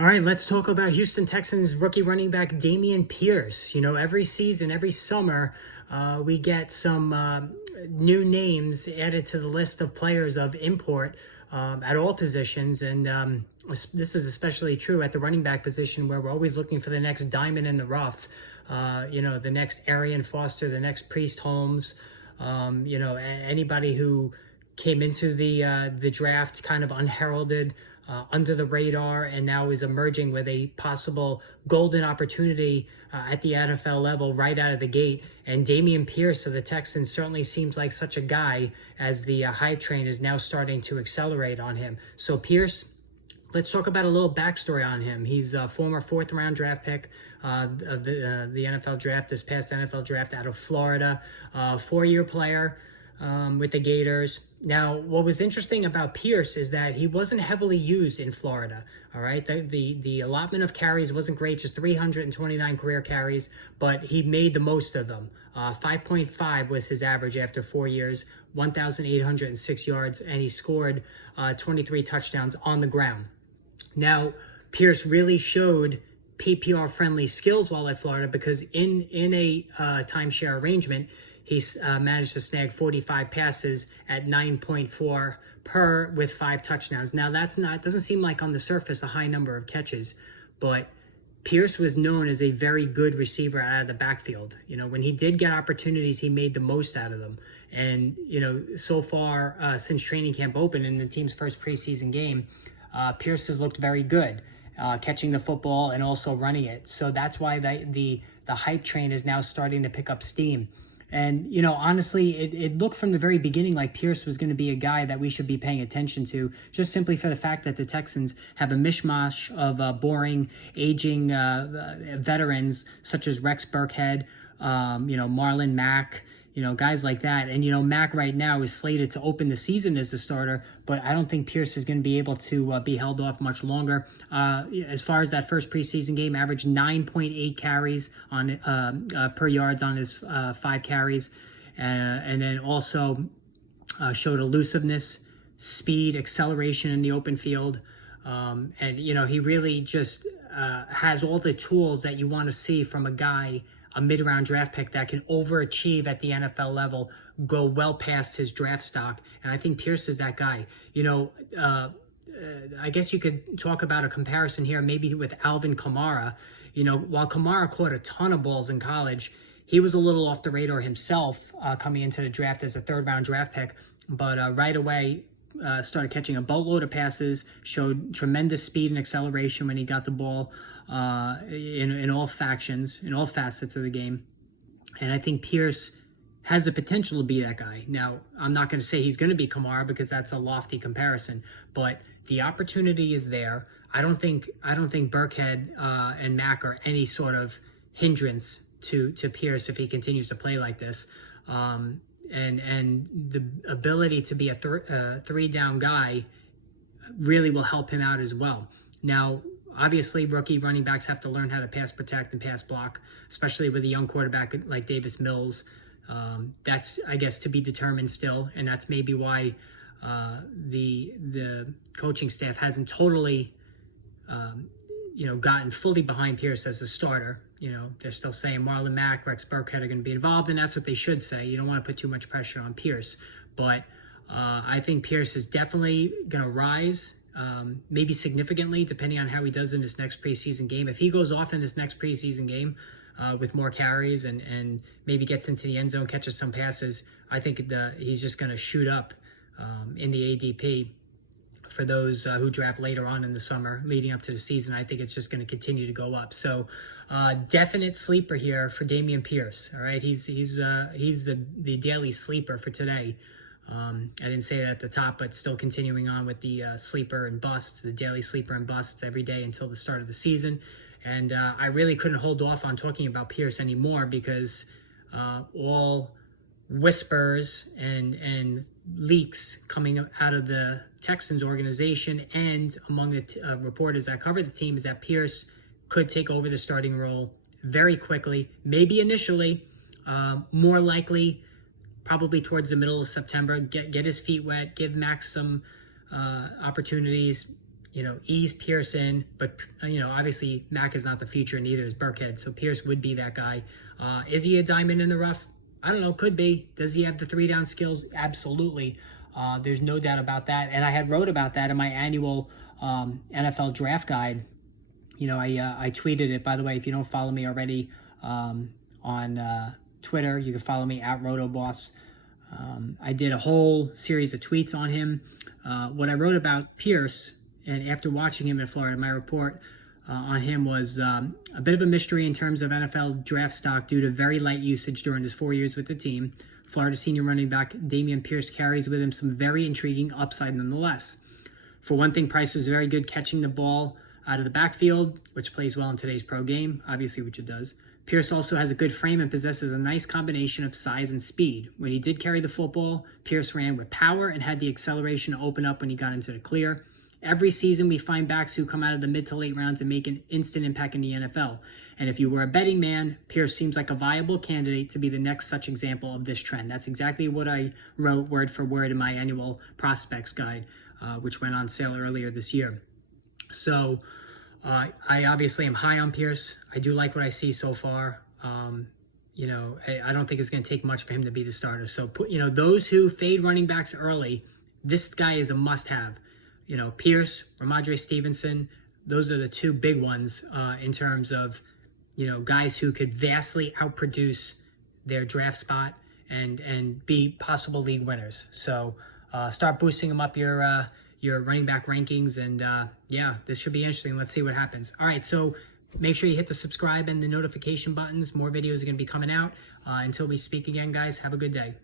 All right, let's talk about Houston Texans rookie running back Dameon Pierce. Every season, every summer, we get some new names added to the list of players of import at all positions. And this is especially true at the running back position, where we're always looking for the next diamond in the rough. The next Arian Foster, the next Priest Holmes, anybody who came into the draft kind of unheralded, under the radar, and now is emerging with a possible golden opportunity at the NFL level right out of the gate. And Dameon Pierce of the Texans certainly seems like such a guy, as the hype train is now starting to accelerate on him. So Pierce, let's talk about a little backstory on him. He's a former fourth-round draft pick of the NFL draft, this past NFL draft, out of Florida. Four-year player with the Gators. Now, what was interesting about Pierce is that he wasn't heavily used in Florida. All right, the allotment of carries wasn't great, just 329 career carries, but he made the most of them. 5.5 was his average after 4 years, 1,806 yards, and he scored 23 touchdowns on the ground. Now, Pierce really showed PPR-friendly skills while at Florida, because in a timeshare arrangement, he's managed to snag 45 passes at 9.4 per with 5 touchdowns. Now, doesn't seem like on the surface a high number of catches, but Pierce was known as a very good receiver out of the backfield. When he did get opportunities, he made the most out of them. And, so far since training camp opened in the team's first preseason game, Pierce has looked very good, catching the football and also running it. So that's why the hype train is now starting to pick up steam. And, honestly, it looked from the very beginning like Pierce was going to be a guy that we should be paying attention to, just simply for the fact that the Texans have a mishmash of boring, aging veterans such as Rex Burkhead, Marlon Mack, guys like that. And, Mack right now is slated to open the season as a starter, but I don't think Pierce is going to be able to be held off much longer. As far as that first preseason game, averaged 9.8 carries on per yards on his 5 carries. And then also showed elusiveness, speed, acceleration in the open field. And, he really just has all the tools that you want to see from a guy, a mid-round draft pick that can overachieve at the NFL level, go well past his draft stock. And I think Pierce is that guy. I guess you could talk about a comparison here maybe with Alvin Kamara. While Kamara caught a ton of balls in college, he was a little off the radar himself coming into the draft as a third-round draft pick. But right away, started catching a boatload of passes, showed tremendous speed and acceleration when he got the ball in all facets of the game. And I think Pierce has the potential to be that guy. Now, I'm not going to say he's going to be Kamara, because that's a lofty comparison, but the opportunity is there. I don't think Burkhead and Mack are any sort of hindrance to Pierce if he continues to play like this. And the ability to be a three-down guy really will help him out as well. Now, obviously, rookie running backs have to learn how to pass protect and pass block, especially with a young quarterback like Davis Mills. That's, I guess, to be determined still, and that's maybe why the coaching staff hasn't totally gotten fully behind Pierce as a starter. They're still saying Marlon Mack, Rex Burkhead are going to be involved, and that's what they should say. You don't want to put too much pressure on Pierce. But I think Pierce is definitely going to rise, maybe significantly, depending on how he does in this next preseason game. If he goes off in this next preseason game with more carries and maybe gets into the end zone, catches some passes, I think he's just going to shoot up in the ADP. For those who draft later on in the summer leading up to the season, I think it's just going to continue to go up. So definite sleeper here for Dameon Pierce. All right, he's the daily sleeper for today. I didn't say that at the top, but still continuing on with the sleeper and busts, the daily sleeper and busts every day until the start of the season. And I really couldn't hold off on talking about Pierce anymore, because all whispers and leaks coming out of the Texans organization and among the reporters that cover the team is that Pierce could take over the starting role very quickly, maybe initially, more likely probably towards the middle of September, get his feet wet, give Max some opportunities, ease Pierce in, but obviously Mack is not the future, neither is Burkhead. So Pierce would be that guy. Is he a diamond in the rough? I don't know, could be. Does he have the 3-down skills? Absolutely. There's no doubt about that. And I had wrote about that in my annual NFL draft guide. I tweeted it, by the way. If you don't follow me already on Twitter, you can follow me at RotoBoss. I did a whole series of tweets on him. What I wrote about Pierce, and after watching him in Florida, my report on him was a bit of a mystery in terms of NFL draft stock due to very light usage during his 4 years with the team. Florida senior running back Dameon Pierce carries with him some very intriguing upside nonetheless. For one thing, Price was very good catching the ball out of the backfield, which plays well in today's pro game, obviously, which it does. Pierce also has a good frame and possesses a nice combination of size and speed. When he did carry the football, Pierce ran with power and had the acceleration to open up when he got into the clear. Every season, we find backs who come out of the mid to late rounds and make an instant impact in the NFL. And if you were a betting man, Pierce seems like a viable candidate to be the next such example of this trend. That's exactly what I wrote word for word in my annual prospects guide, which went on sale earlier this year. So I obviously am high on Pierce. I do like what I see so far. I don't think it's going to take much for him to be the starter. So, those who fade running backs early, this guy is a must-have. Pierce, Ramondre Stevenson, those are the two big ones in terms of, guys who could vastly outproduce their draft spot and be possible league winners. So start boosting them up your running back rankings, and this should be interesting. Let's see what happens. All right, so make sure you hit the subscribe and the notification buttons. More videos are going to be coming out. Until we speak again, guys, have a good day.